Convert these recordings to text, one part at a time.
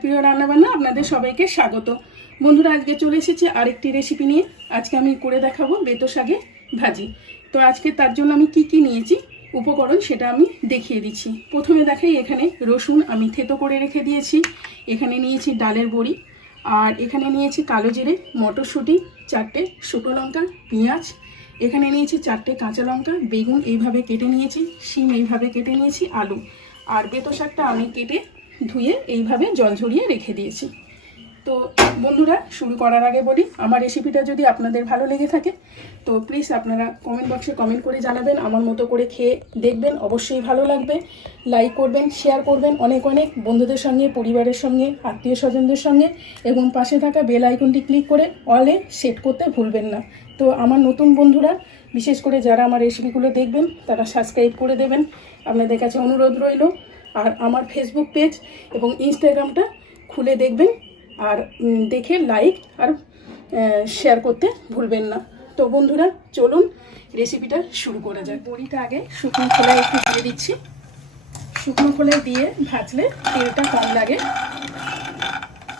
প্রিয় রান্নাবান্না আপনাদের সবাইকে স্বাগত। বন্ধুরা, আজকে চলে এসেছি আরেকটি রেসিপি নিয়ে। আজকে আমি করে দেখাবো বেতো শাকে ভাজি। তো আজকে তার জন্য আমি কি নিয়েছি উপকরণ সেটা আমি দেখিয়ে দিচ্ছি। প্রথমে দেখাই, এখানে রসুন আমি থেতো করে রেখে দিয়েছি। এখানে নিয়েছি ডালের বড়ি, আর এখানে নিয়েছি কালো জিরে, মটরশুঁটি, 4টে শুকনো লঙ্কা, পেঁয়াজ, এখানে নিয়েছি 4টে কাঁচা লঙ্কা, বেগুন এইভাবে কেটে নিয়েছি, শিম এইভাবে কেটে নিয়েছি, আলু। আর বেতো শাকটা আমি কেটে ধুয়ে এইভাবে জল ঝরিয়ে রেখে দিয়েছি। তো বন্ধুরা, শুরু করার আগে বলি, আমার রেসিপিটা যদি আপনাদের ভালো লেগে থাকে তো প্লিজ আপনারা কমেন্ট বক্সে কমেন্ট করে জানাবেন। আমার মতো করে খেয়ে দেখবেন, অবশ্যই ভালো লাগবে। লাইক করবেন, শেয়ার করবেন অনেক অনেক বন্ধুদের সঙ্গে, পরিবারের সঙ্গে, আত্মীয় স্বজনদের সঙ্গে, এবং পাশে থাকা বেল আইকনটি ক্লিক করে অলে সেট করতে ভুলবেন না। তো আমার নতুন বন্ধুরা, বিশেষ করে যারা আমার রেসিপিগুলো দেখবেন, তারা সাবস্ক্রাইব করে দেবেন, আপনাদের কাছে অনুরোধ রইল। আর আমার ফেসবুক পেজ এবং ইনস্টাগ্রামটা খুলে দেখবেন, আর দেখে লাইক আর শেয়ার করতে ভুলবেন না। তো বন্ধুরা, চলুন রেসিপিটা শুরু করা যাক। বড়িটা আগে শুকনো খোলায় একটু দিয়ে দিচ্ছি। শুকনো খোলায় দিয়ে ভাজলে তেলটা কম লাগে।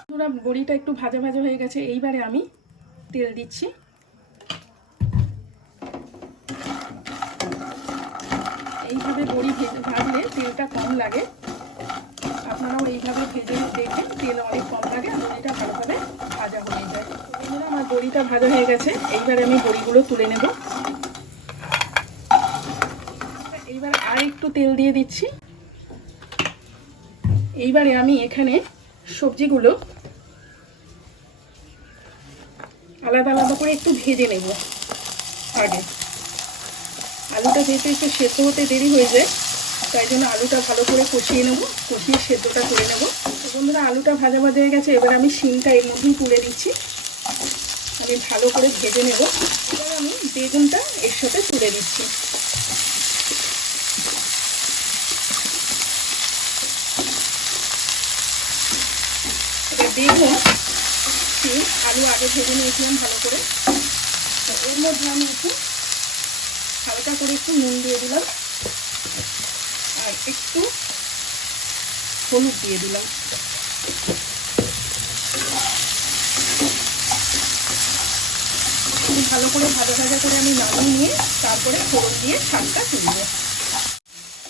বন্ধুরা, বড়িটা একটু ভাজা ভাজা হয়ে গেছে। এইবারে আমি তেল দিচ্ছি। এইভাবে বড়ি ভাজলে তেলটা কম লাগে। আপনারাও এইভাবে ভেজে দেখবেন, তেল অনেক কম লাগে, বড়িটা ভালোভাবে ভাজা হয়ে যায়। বন্ধুরা, আমার বড়িটা ভাজা হয়ে গেছে। এইবারে আমি বড়িগুলো তুলে নেব। এইবার আর একটু তেল দিয়ে দিচ্ছি। এইবারে আমি এখানে সবজিগুলো আলাদা আলাদা করে একটু ভেজে নেব। আগে আলুটা যেহেতু একটু সেদ্ধ হতে দেরি হয়ে যায়, তাই জন্য আলুটা ভালো করে কষিয়ে নেব, কষিয়ে সেদ্ধটা করে নেব। তো বন্ধুরা, আলুটা ভাজা ভাজা হয়ে গেছে। এবার আমি শিমটা এর মধ্যেই তুলে দিচ্ছি। আমি ভালো করে ভেজে নেব। এবার আমি বেগুনটা এর সাথে তুলে দিচ্ছি। এবার বেগুন, শিম, আলু আগে ভেজে নিয়েছিলাম ভালো করে। তো এর মধ্যে আমি একটু হালকা করে একটু নুন দিয়ে দিলাম, আর একটু হলুদ দিয়ে দিলাম। ভালো করে ভাজা ভাজা করে আমি নামিয়ে নিয়ে তারপরে ফোড়ন দিয়ে শাকটা তুলব।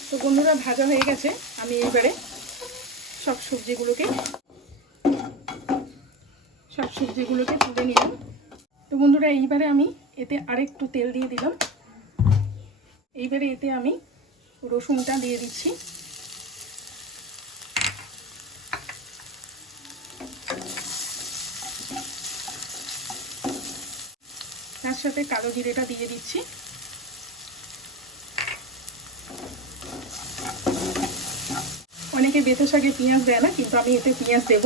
তো বন্ধুরা, ভাজা হয়ে গেছে। আমি এবারে সব সবজিগুলোকে তুলে নিলাম। তো বন্ধুরা, এইবারে আমি এতে আরেকটু তেল দিয়ে দিলাম। এইবারে এতে আমি রসুনটা দিয়ে দিচ্ছি। তার সাথে কালো জিরেটা দিয়ে দিচ্ছি। অনেকে বেতো শাকে পেঁয়াজ দেয় না, কিন্তু আমি এতে পেঁয়াজ দেব।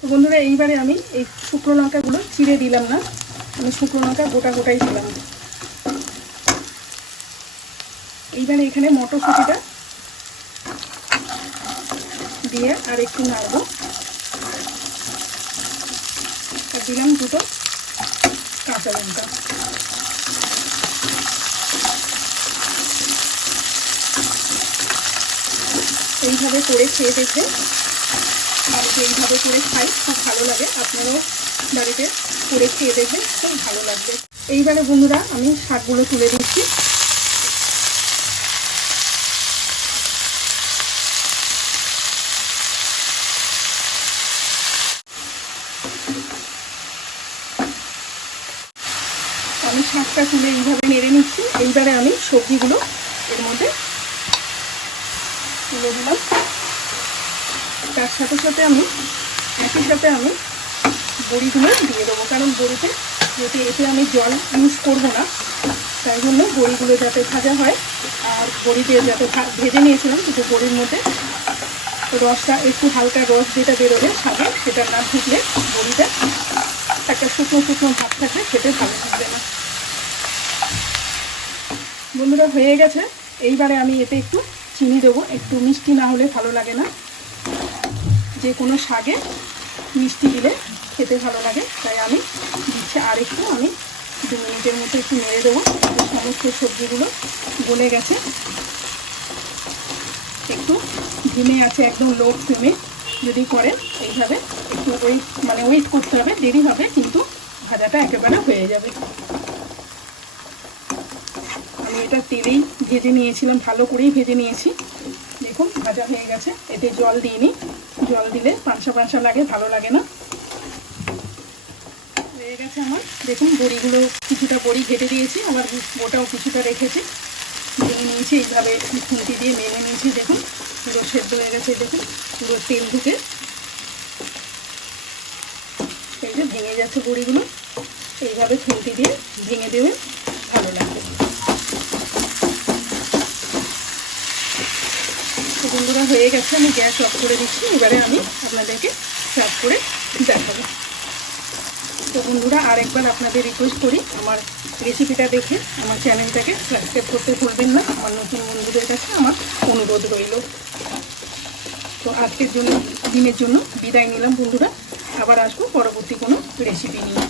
তো বন্ধুরা, এইবারে আমি এই শুকনো লঙ্কাগুলো চিড়ে দিলাম না, আমি শুকনো লঙ্কা গোটা গোটাই দিলাম। এইবারে এখানে মটরশুঁটিটা দিয়ে আর একটু নাড়ব। আর দিলাম দুটো কাঁচা লঙ্কা। এইভাবে করে খেয়ে দেখবেন। বাড়িতে এইভাবে করে খাই, খুব ভালো লাগে। আপনারাও বাড়িতে করে খেয়ে দেখবেন, খুব ভালো লাগবে। এইবারে বন্ধুরা, আমি শাকগুলো তুলে দিচ্ছি। আমি শাকটা তুলে এইভাবে নেড়ে নিচ্ছি। এইবারে আমি সবজিগুলো এর মধ্যে তুলে দিলাম। তার সাথে সাথে আমি একই সাথে আমি বড়িগুলো দিয়ে দেবো, কারণ বড়িতে যেহেতু এতে আমি জল ইউজ করবো না, তাই জন্য বড়িগুলো যাতে ভাজা হয়। আর বড়িতে যাতে ভেজে নিয়েছিলাম, কিন্তু বড়ির মধ্যে রসটা একটু হালকা রস যেটা বেরোবে শাকে, সেটা না ঢুকলে বড়িটা একটা শুকনো শুকনো ভাব থাকলে খেতে ভালো লাগবে না। বন্ধুরা, হয়ে গেছে। এইবারে আমি এতে একটু চিনি দেবো। একটু মিষ্টি না হলে ভালো লাগে না। যে কোনো শাকে মিষ্টি দিলে খেতে ভালো লাগে, তাই আমি দিচ্ছি। আর একটু আমি 2 মিনিটের মতো একটু নেড়ে দেবো। সমস্ত সবজিগুলো গলে গেছে। একটু ধিমে আছে, একদম লো ফ্লেমে যদি করেন এইভাবে একটু ওয়েট করতে হবে, দেরি হবে কিন্তু ভাজাটা একেবারে হয়ে যাবে। আমি এটা তেলেই ভেজে নিয়েছিলাম, ভালো করেই ভেজে নিয়েছি। দেখুন ভাজা হয়ে গেছে। এতে জল দিইনি, জল দিলে পাঁচা পাঁচা লাগে, ভালো লাগে না। হয়ে গেছে আমার। দেখুন বড়িগুলো, কিছুটা বড়ি ঘেটে দিয়েছি, আবার গোটাও কিছুটা রেখেছি, ভেঙে নিয়েছি এইভাবে খুন্তি দিয়ে মেনে নিয়েছি। দেখুন পুরো সেদ্ধ হয়ে গেছে, দেখুন পুরো তেল ঢুকে এই যে ভেঙে যাচ্ছে বড়িগুলো। এইভাবে খুন্তি দিয়ে ভেঙে দেবে, ভালো লাগবে। তো বন্ধুরা হয়ে গেছে, আমি গ্যাস অফ করে দিচ্ছি। এবারে আমি আপনাদেরকে সার্ভ করে দেখাবো। তো বন্ধুরা আরেকবার আপনাদের রিকোয়েস্ট করি, আমার রেসিপিটা দেখে আমার চ্যানেলটাকে সাবস্ক্রাইব করতে ভুলবেন না। আমার নতুন বন্ধুদের কাছে আমার অনুরোধ রইল। তো আজকের দিনের জন্য বিদায় নিলাম বন্ধুরা। আবার আসবো পরবর্তী কোনো রেসিপি নিয়ে।